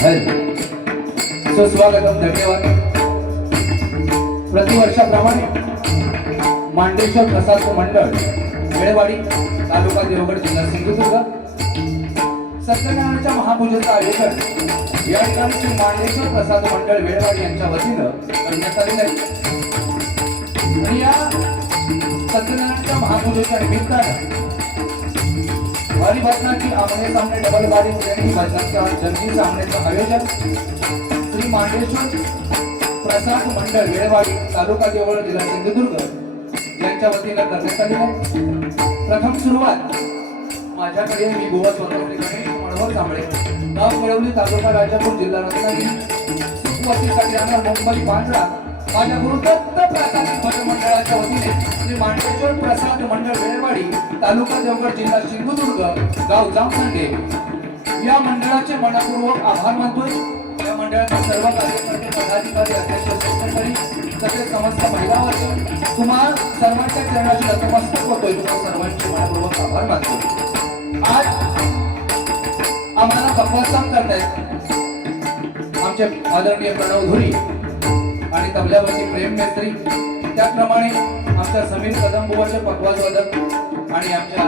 सुस्वागतम, धन्यवाद. प्रतिवर्षाप्रमाणे मांडेश्वर प्रसाद मंडळ वेळवाडी तालुका देवगड जिल्हा सिंधुदुर्ग सत्यनारायणाच्या महापूजेचं आयोजन या ठिकाणी श्री मांडेश्वर प्रसाद मंडळ वेळवाडी यांच्या वतीनं करण्यात आलेलं आहे. आणि या सत्यनारायणाच्या महापूजेच्या निमित्तानं हरिभजनाची आमने सामने डबल बारी श्रेणी भजनाच्या जंगी सामन्याचं आयोजन श्री मांडेश्वर प्रसाद मंडळ वेळवाडी तालुका देवगड जिल्हा सिंधुदुर्ग यांच्या वतीनं करण्यात आलेलं आहे. प्रथम सुरुवात माझ्याकडे मी गोवा स्वतंत्र गणेश मनोहर कांबळे, गाव मिळवली, तालुका राजापूर, जिल्हा रत्नागिरी. सुखवतीसाठी राहणार मुंबई पांढरा. माझ्या गुरु दत्त प्रासादिक भजन मंडळाच्या वतीने श्री मांडेश्वर प्रसाद मंडळ वेळवाडी तालुका देवगड जिल्हा सिंधुदुर्ग गाव जामसंडे या मंडळाचे मनपूर्वक आभार मानतोय. या मंडळाचे सर्व कार्यकर्ते, पदाधिकारी, अध्यक्ष, सेक्रेटरी तसेच समस्त महिला वर्ग तुम्हा सर्वांच्या चरणाची नतमस्तक होतोय. तुम्हा सर्वांचे मनपूर्वक आभार मानतोय. आज आम्हाला पक्वासन करतायत आमचे आदरणीय प्रणव धुरी आणि तबल्यावरती प्रेम मेस्त्री. त्याचप्रमाणे आमच्या समीर कदमबुवाचे पकवाजवादक आणि आमच्या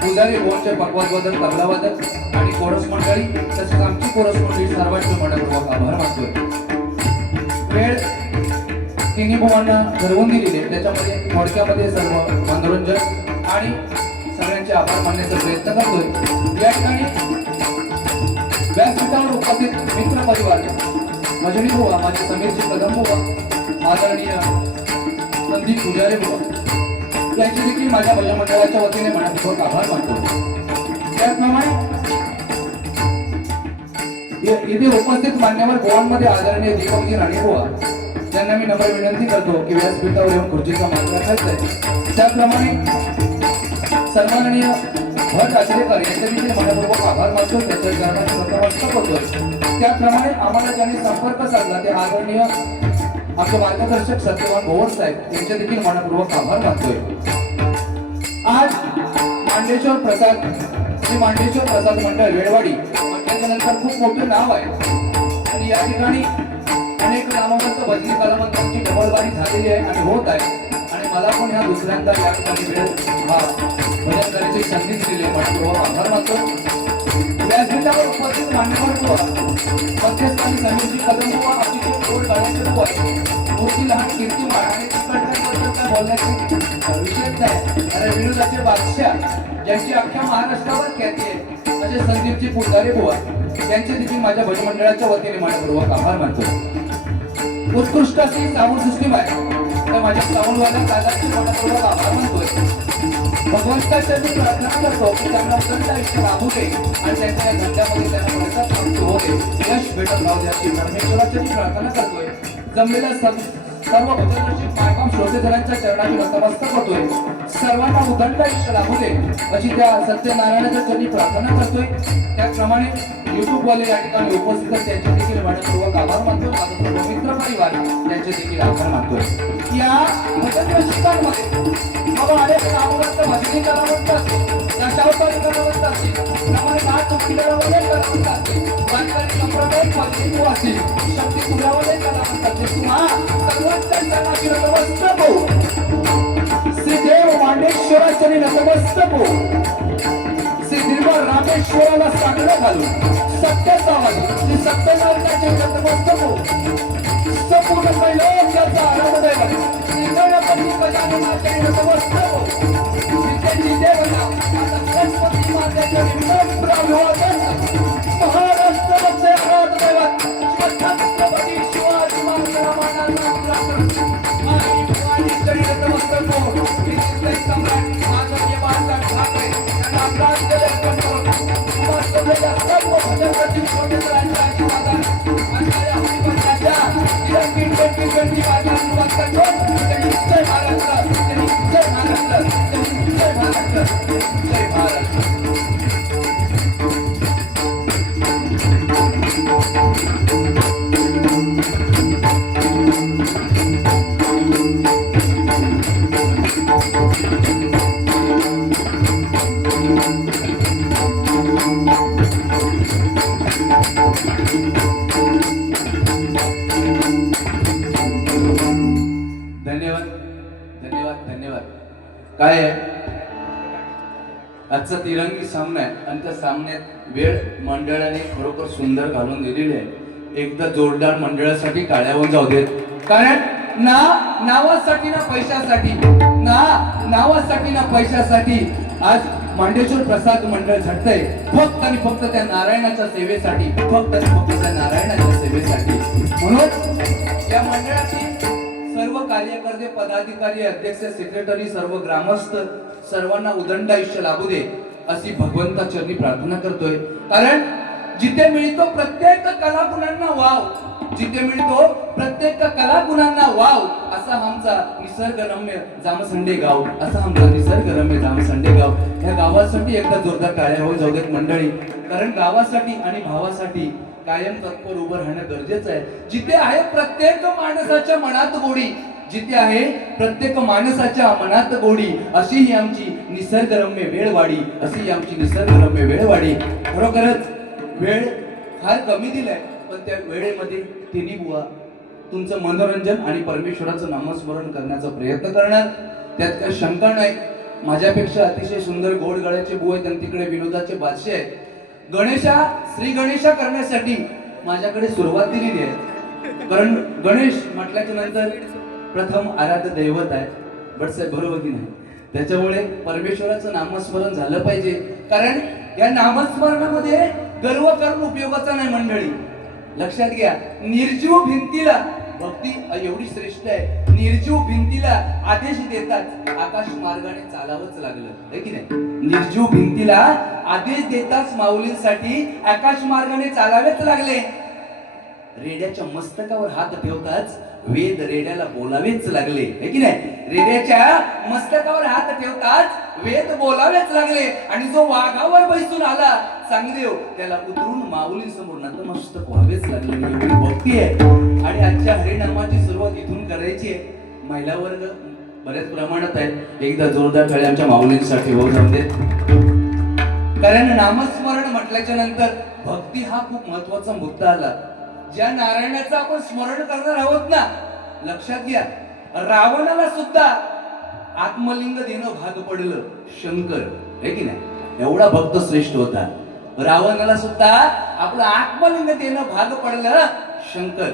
पुजारी भुवनचे पकवाजवादक, तबलावादक आणि कोरस मंडळी तसेच आमची कोरस मंडळी सर्वांचे मनपूर्वक आभार मानतोय. वेळ तिन्ही भुवांना ठरवून दिलेली आहे, त्याच्यामध्ये थोडक्यामध्ये सर्व मनोरंजन आणि सगळ्यांचे आभार मानण्याचा प्रयत्न करतोय. या ठिकाणी व्यासपीठावर उपस्थित मित्र परिवार, मजनी बुवा, माझे समीरजी कदम बुवा, आदरणीय संदीप पुजारी बुवा यांचे देखील माझ्या भजन मंडळाच्या वतीने मनपूर्वक आभार मानतो. त्याचप्रमाणे इथे उपस्थित मान्यवर बुवांमध्ये आदरणीय दीपकजी राणे बुवा त्यांना मी नम्र विनंती करतो की व्यासपीठावर येऊन खुर्चीचा मान राखायचा आहे. त्याचप्रमाणे सन्माननीय भट आचरेकर यांचे देखील मनपूर्वक आभार मानतो, त्यांच्या चरणाची नतमस्तक होतोय. त्याचप्रमाणे आम्हाला ज्यांनी संपर्क साधला ते आदरणीय आमचे मार्गदर्शक सत्यवान भोवर साहेब यांचे देखील मनपूर्वक आभार मानतोय. आज मांडेश्वर प्रसाद श्री मांडेश्वर प्रसाद मंडळ वेळवाडी म्हटल्यानंतर खूप मोठे नाव आहे आणि या ठिकाणी अनेक नामवंत भजनी कलावंतांची डबलबारी झालेली आहे आणि होत आहे. आणि मला पण ह्या दुसऱ्यांदा या ठिकाणी वेळ भजन करायची संधी दिली, मनपूर्वक आभार मानतो. व्यासपीठावर उपस्थित मान्यवर बुवा, मध्यस्थानी समीरजी कदम बुवा, अतिशय गोड गाण्याचे बुवा, मोठी लहान कीर्तिमान आणि तिकडच्याबद्दल काय बोलण्याचे विशेष आहे. अरे विनोदाचे बादशाह ज्यांची अख्ख्या महाराष्ट्रावर ख्याती आहे असे संदीपजी पुजारी बुवा यांचे देखील माझ्या भजन मंडळाच्या वतीने मनपूर्वक आभार मानतो. उत्कृष्ट अशी साऊंड सिस्टीम आहे तर माझ्या साऊंडवाल्या दादांचे मनपूर्वक आभार मानतोय. भगवंताच्या मी प्रार्थना करतो की त्यांना उदंड आयुष्य लाभू दे आणि त्यांच्या या धंद्यामध्ये त्यांना वर्षात प्राप्त होते, यश भेटत राहू दे अशी परमेश्वराची मी प्रार्थना करतोय. जमलेल्या सर्व भजनरसिक मायबाप श्रोतेधरांच्या चरणाची नतमस्तक होतोय. सर्वांना उदंड आयुष्य लाभू दे अशी त्या सत्यनारायणाच्या चरणी प्रार्थना करतोय. त्याचप्रमाणे युट्यूब वाले या ठिकाणी उपस्थित आहेत त्यांचे देखील मनपूर्वक आभार मानतोय. माझा सर्व मित्र परिवार त्यांचे देखील आभार मानतोय. या भजन रसिकांमध्ये बाबा अनेक नामवंत भजनी कलावंत असतील, दशावतारी कलावंत असतील, प्रमाणे नाथ मंदिरावाले कलावंत असतील, वारकरी संप्रदायिक भजनी असतील, शक्ती पुरावाले कलावंत असतील, तुम्हा सर्वांच्या चरणाची नतमस्तक हो. श्री देव मांडेश्वराचरणी नतमस्तक हो. श्री दिलबर रामेश्वराला साकडं घालून सत्याचा आवाज श्री सत्यनारायणाचे नतमस्तक हो. संपूर्ण त्रैलोक्याचा आराधना श्री गणपती गजाननाचे नतमस्तक हो. विद्येची देवता आता सरस्वती मातेचे विनम्र अभिवादन. महाराष्ट्राचे आराधना छत्रपती शिवाजी महाराजांना नतमस्तक हो. सम्राट आदरणीय बाळासाहेब ठाकरे यांना आपला सर्व भजनरसिक श्रोतेधरांच्या आशीर्वादाने आणणाऱ्या हरिभजनाच्या निरंकित व्यक्ती माझ्या सुरुवात करतो. जय महाराष्ट्र, जय महाराष्ट्र, जय महाराष्ट्र, जय महाराष्ट्र. धन्यवाद धन्यवाद धन्यवाद. काय आहे, आजचा तिरंगी सामना आहे आणि त्या सामन्यात वेळ मंडळाने खरोखर सुंदर घालून दिलेली आहे. एकदा जोरदार मंडळासाठी टाळ्या जाऊ देत, कारण नावासाठी ना पैशासाठी, नावासाठी ना पैशासाठी आज मांडेश्वर प्रसाद मंडळ झटतंय फक्त आणि फक्त त्या नारायणाच्या सेवेसाठी, फक्त आणि फक्त त्या नारायणाच्या सेवेसाठी. म्हणून या मंडळातील सर्व कार्यकर्ते, पदाधिकारी, अध्यक्ष, सेक्रेटरी, सर्व ग्रामस्थ सर्वांना उदंड आयुष्य लाभू दे अशी भगवंता चरणी प्रार्थना करतोय. कारण जिथे मिळतो प्रत्येक कलागुणांना वाव, जिथे मिळतो प्रत्येक कलागुणांना वाव, असा आमचा निसर्गरम्य जामसंडे गाव, असा आमचा निसर्गरम्य जामसंडे गाव. या गावासाठी एकदा जोरदार टाळ्या हो जाऊ देत मंडळी. कारण गावासाठी आणि भावासाठी कायम तत्पर उभं राहणं गरजेचं आहे. जिथे आहे प्रत्येक माणसाच्या मनात गोडी, जिथे आहे प्रत्येक माणसाच्या मनात गोडी, अशी ही आमची निसर्गरम्य वेळवाडी, अशी ही आमची निसर्गरम्य वेळवाडी. खरोखरच वेळ फार कमी दिलाय, पण त्या वेळेमध्ये तिन्ही बुवा तुमचं मनोरंजन आणि परमेश्वराचं नामस्मरण करण्याचा प्रयत्न करणार, त्यात काही शंका नाही. माझ्यापेक्षा अतिशय सुंदर गोड गळ्याचे बुवा आहेत आणि तिकडे विनोदाचे बादशाह आहेत. श्री गणेशा करण्यासाठी माझ्याकडे सुरुवात दिलेली आहे. कारण गणेश म्हटल्याच्या नंतर प्रथम आराध्य दैवत आहे, बटसाहेब बरोबर की नाही? त्याच्यामुळे परमेश्वराचं नामस्मरण झालं पाहिजे. कारण या नामस्मरणामध्ये गर्व करून उपयोगाचा नाही मंडळी. लक्षात घ्या, निर्जीव भिंतीला भक्ती एवढी श्रेष्ठ आहे, निर्जीव भिंतीला आदेश देतात आकाश मार्गाने चालावंच लागलं, है की नाही? निर्जीव भिंतीला आदेश देताच माऊलींसाठी आकाश मार्गाने चालावेच लागले. रेड्याच्या मस्तकावर हात ठेवताच वेद रेड्याला बोलावेच लागले, है की नाही? रेड्याच्या मस्तकावर हात ठेवताच वेद बोलावेच लागले. आणि जो वाघावर बैसून आला सांगदेव, त्याला उतरून माऊलींसमोर नतमस्तक व्हावेच लागले. एवढी भक्ती आहे. आणि आजच्या हरिनामाची सुरुवात इथून करायची आहे. महिला वर्ग बऱ्याच प्रमाणात आहे. एकदा जोरदार टाळ्या आमच्या माऊलींसाठी होऊ जाऊ देत. कारण नामस्मरण म्हटल्याच्या नंतर भक्ती हा खूप महत्वाचा मुद्दा आला. ज्या नारायणाचं आपण स्मरण करणार आहोत ना, लक्षात घ्या, रावणाला सुद्धा आत्मलिंग देणं भाग पडलं शंकर, है की नाही? एवढा भक्त श्रेष्ठ होता. रावणाला सुद्धा आपलं आत्मलिंग देणं भाग पडलं शंकर.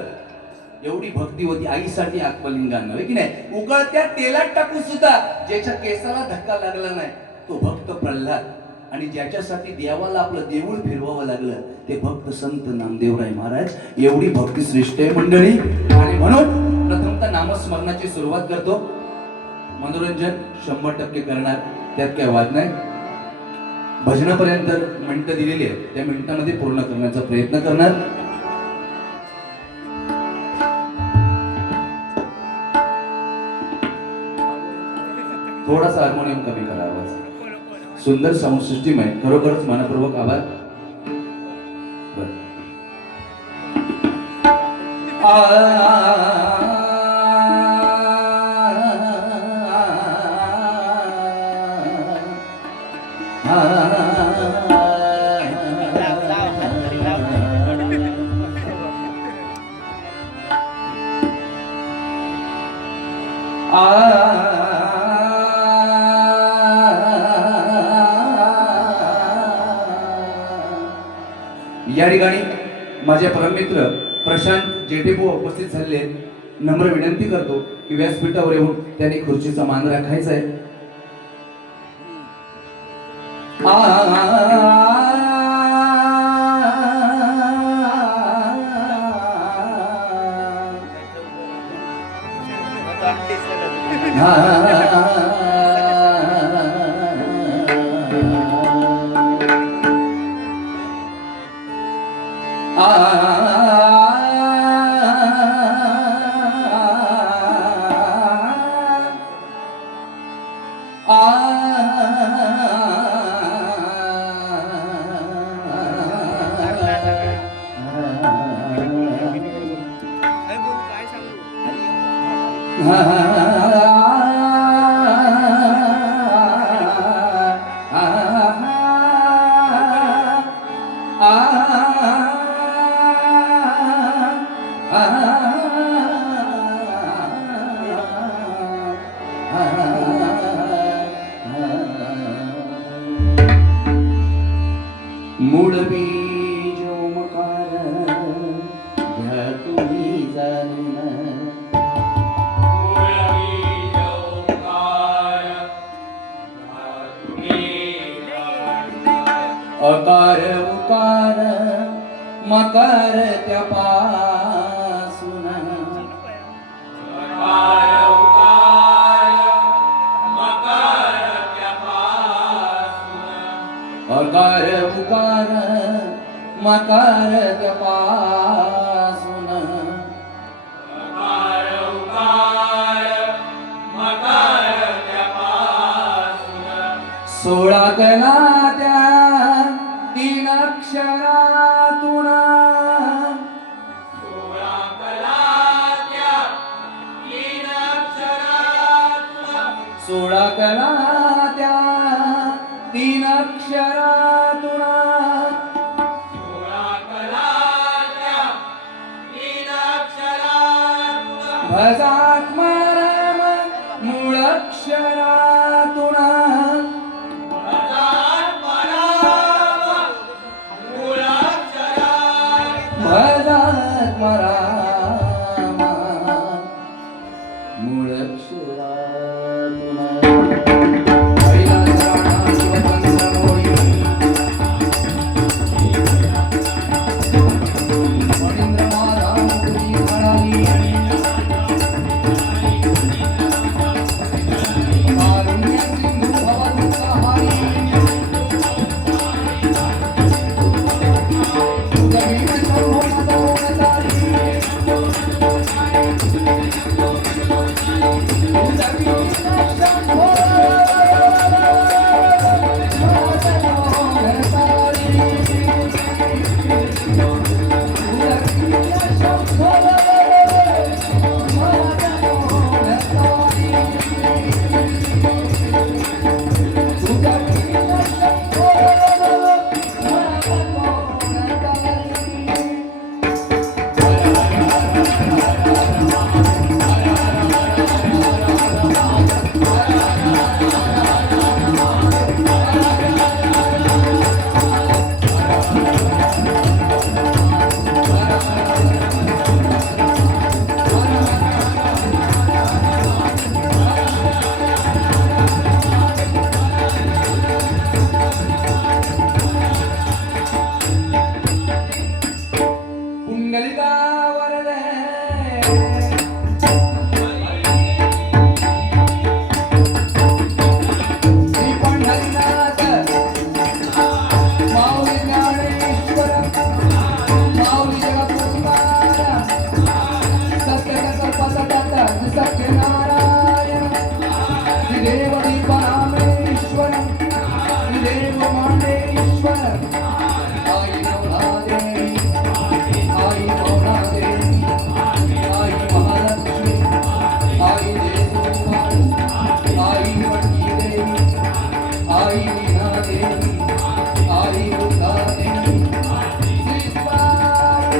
एवढी भक्ती होती आईसाठी आत्मलिंगांना, है की नाही? उकळत्या तेलात टाकून सुद्धा ज्याच्या केसाला धक्का लागला नाही तो भक्त प्रल्हाद. आणि ज्याच्यासाठी देवाला आपलं देऊळ फिरवावं लागलं ते भक्त संत नामदेवराय महाराज. एवढी भक्ती श्रेष्ठ आहे मंडळी. आणि म्हणून प्रथमतः नामस्मरणाची सुरुवात करतो. मनोरंजन 100% करणार, त्यात काय वाद नाही. भजनापर्यंत मिनिटं दिलेली आहे, त्या मिनिटांमध्ये पूर्ण करण्याचा प्रयत्न करणार. थोडासा हार्मोनियम कमी करा आवाज. सुंदर साऊंड सिस्टीम आहे, खरोखरच मनपूर्वक आभार. या ठिकाणी माझे परममित्र प्रशांत जेठेबो उपस्थित झालेले आहेत. नम्र विनंती करतो की व्यासपीठावर येऊन त्यांनी खुर्चीचा मान राखायचा आहे. उकार मकार त्यापासून अकार उकार मकार त्यापासून अकार उकार मकार त्यापासून अकार उकार मकार त्यापासून 16 कला त्या 3 अक्षरातून 16 कला त्या 3 अक्षरातून 16 कला त्या 3 अक्षरातून 16 कला त्या 3 अक्षरातून भजात मारम मूळ अक्षरातून भजात माराम मूळ अक्षरातून भजात मारम मूळ अक्षरातून कैलास राणा शिवपंचमोळी मणींद्र माधव मुकुटी म्हणाली कारुण्य सिंधू भवदुःखहारी जमीन शंभो मदोनतारी जमीन शंभो पुंडलिका वरदे श्री पंढरीनाथ माऊली ज्ञानेश्वर माऊली जगद्गुरुनाथ सत्यकल्पसतत सत्यनारायण श्रीदेव दीपरामेश्वर श्रीदेव मांडेश्वर आई नवलादेवी आई मौनादेवी आई महालक्ष्मी आई देसूबाई आई मटकी देवी आई मीनादेवी आई दुर्गादेवी श्रीबाई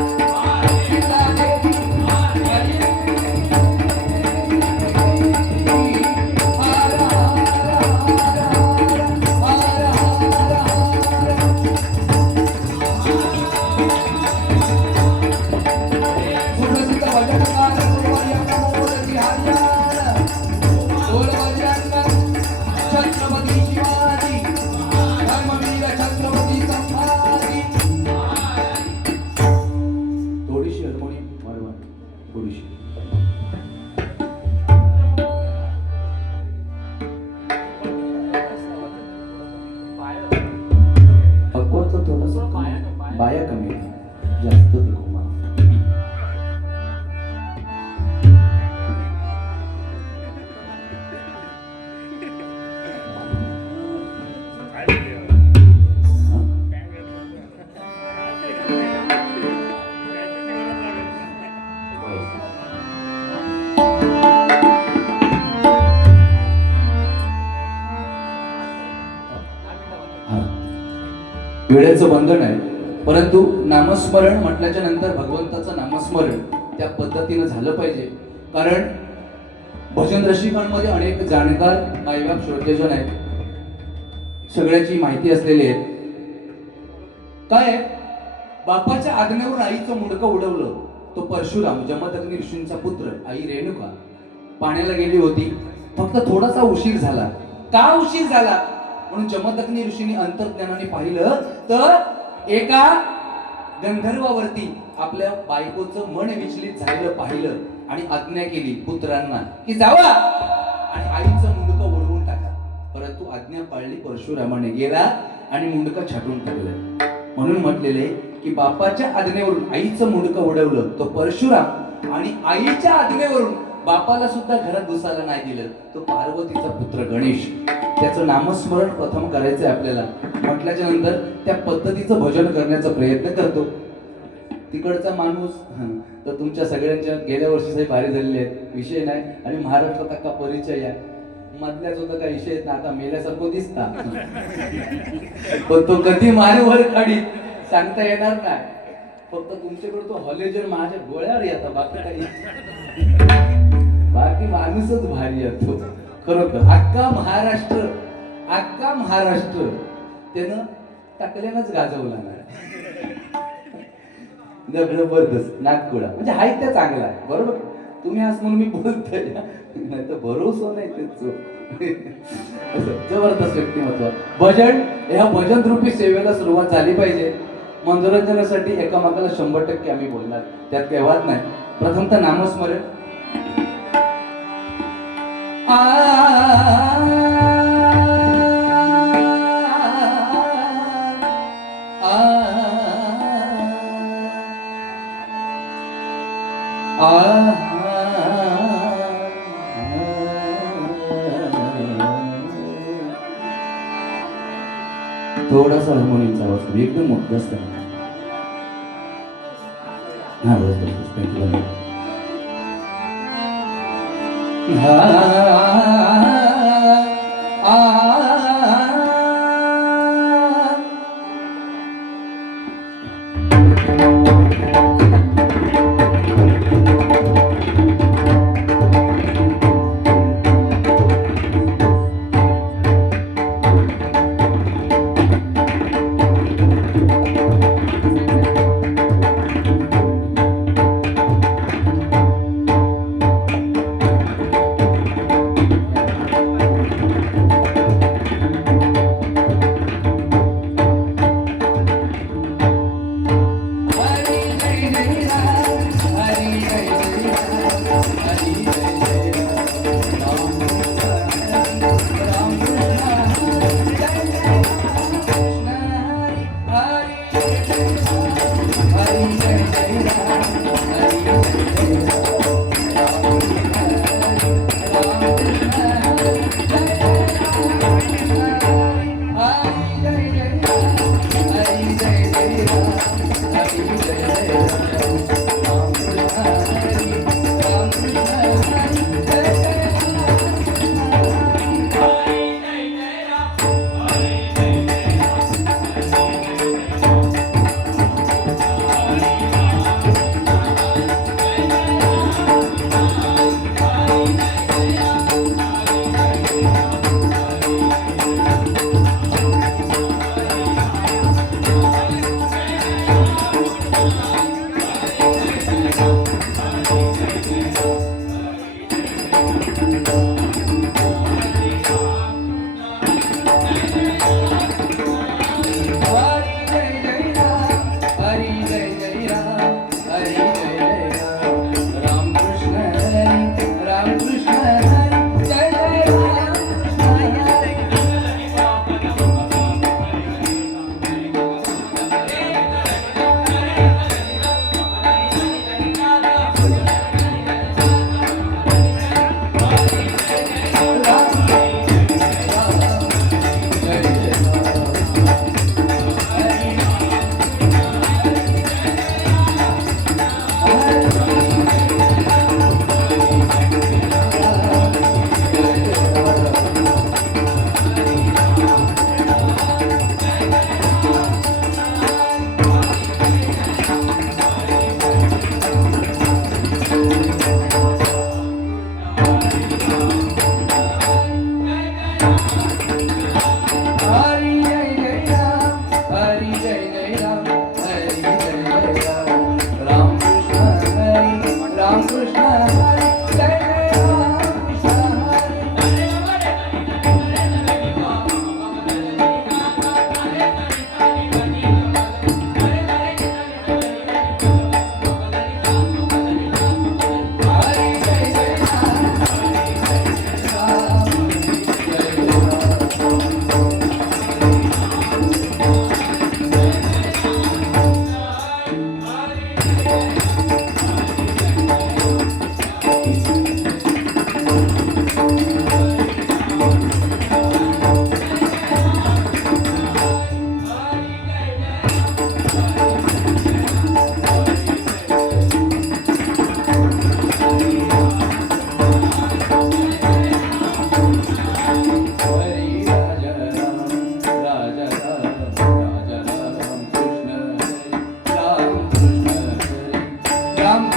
सीतादेवी हर सुप्रसिद्ध भजनकार सुरवरिया मोदती हरियाण सोलवज्रंग छत्रपती शिवाजी धर्मवीर छत्रपती संभाजी थोडीशी हार्मोनियम बरोबर थोडीशी अक्कोचं थोडंसं बाया कमी आहे. जास्त दिखो मला वेळेचं बंधन आहे, परंतु नामस्मरण म्हटल्याच्या नंतर भगवंताचं नामस्मरण त्या पद्धतीनं झालं पाहिजे. कारण भजन रसिकांमध्ये अनेक जाणकार मायबाप श्रोतेजन आहेत, सगळ्याची माहिती असलेली आहे. काय बापाच्या आज्ञेवर आईचं मुंडकं उडवलं. तो परशुराम जमदग्नी ऋषींचा पुत्र, आई रेणुका पाण्याला गेली होती. फक्त थोडासा उशीर झाला. का उशीर झाला म्हणून जमदग्नी ऋषींनी अंतर्ज्ञानाने पाहिलं तर एका गंधर्वावरती आपल्या बायकोचं मन विचलित झालेलं पाहिलं आणि आज्ञा केली पुत्रांना की जावा आणि आईचं मुंडकं ओढवून टाका. परंतु आज्ञा पाळली परशुरामाने, गेला आणि मुंडकं छाटून टाकलं. म्हणून म्हटलेले की बापाच्या आज्ञेवरून आईचं मुंडकं उडवलं तो परशुराम, आणि आईच्या आज्ञेवरून बापाला सुद्धा घरात घुसायला नाही दिलं तो पार्वतीचा पुत्र गणेश. त्याचं नामस्मरण प्रथम करायचंय आपल्याला. म्हटल्याच्या नंतर त्या पद्धतीचं भजन करण्याचा प्रयत्न करतो. तिकडचा माणूस तर तुमच्या सगळ्यांच्या गेल्या वर्षी भारी झालेले आहेत, विषय नाही. आणि महाराष्ट्रात अख्खा परिचय आहे. मधल्याच होता काही विषय ना, आता मेल्यासारखं दिसता पण तो कधी मारेवर काढी सांगता येणार नाही. फक्त तुमच्याकडे तो हॉलेजर माझ्या डोळ्यावर येतात, बाकी काही बाकी माणूसच भारी येतो खरोखर. अख्खा महाराष्ट्र त्यानं टाकल्यानंच गाजवला नाही. जबरदस्त नागपुडा म्हणजे हाय त्या चांगला आहे, बरोबर. तुम्ही आज म्हणून मी बोलतोय, नाही तर भरोसा नाही त्याच. जबरदस्त व्यक्तिमत्व. भजन, ह्या भजन रूपी सेवेला सुरुवात झाली पाहिजे. मनोरंजनासाठी एकामेकाला 100% आम्ही बोलणार, त्यात काही वाद नाही. प्रथमतः नामस्मरण. थोडासा हार्मोनियमचा आवाज करू, एकदम मोठा जास्त नाही. हा बस बस थँक्यू.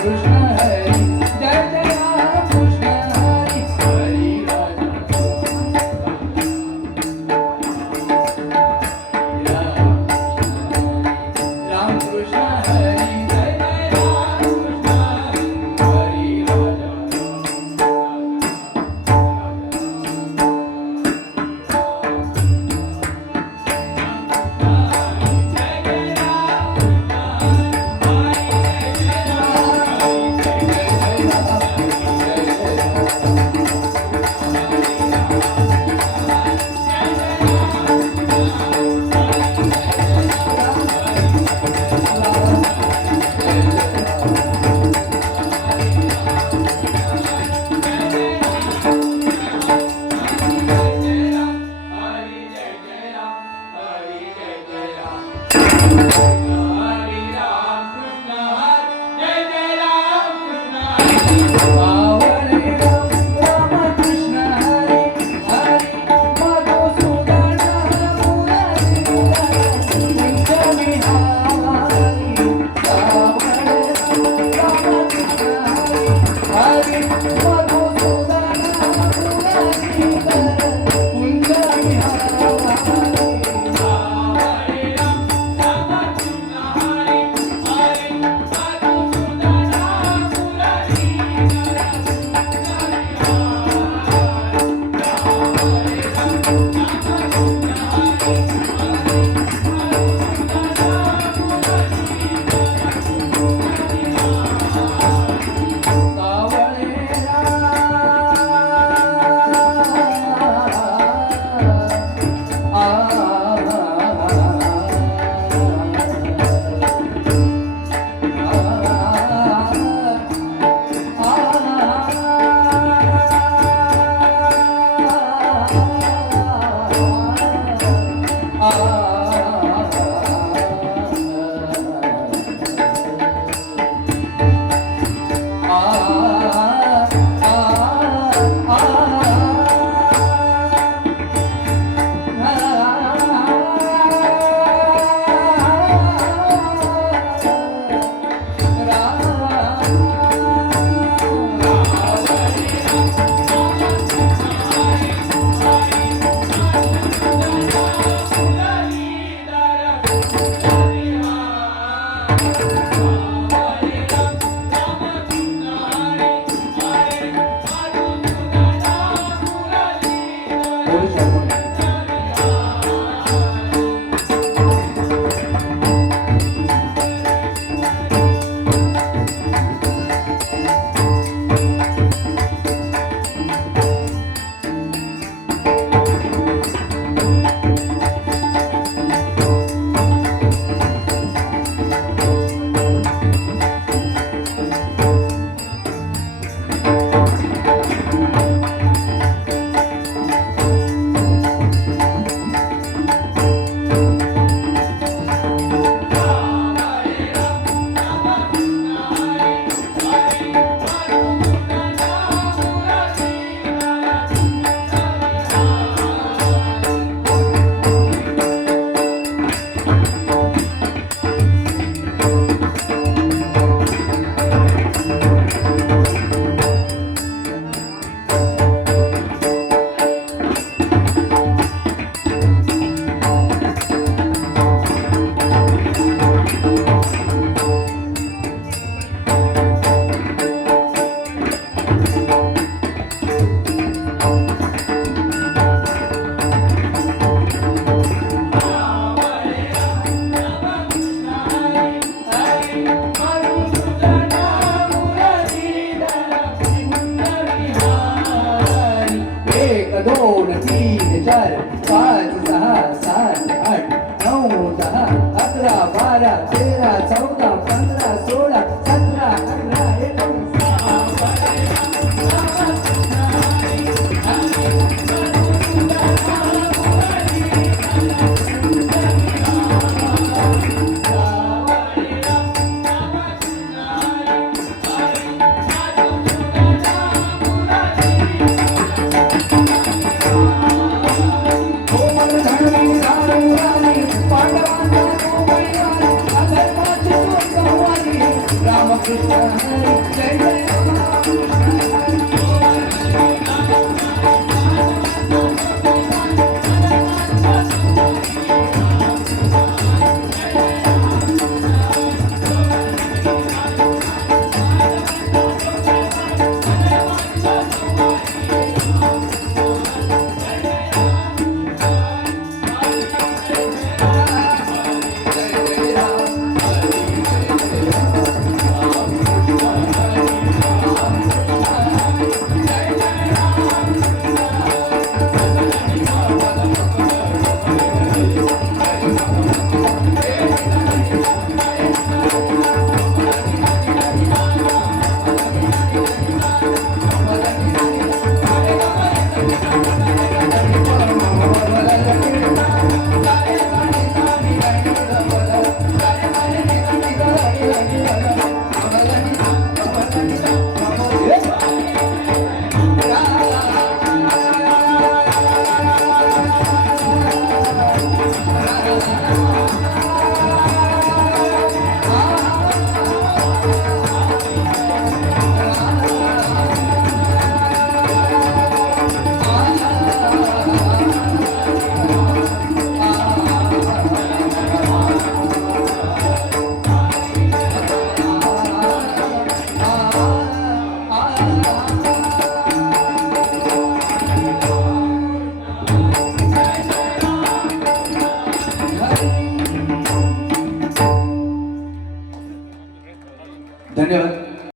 कृष्ण हरी जय जय राम कृष्ण हरी हरी राम कृष्ण हरी जय जय राम कृष्ण हरी हरी रामकृष्ण हरी जय जय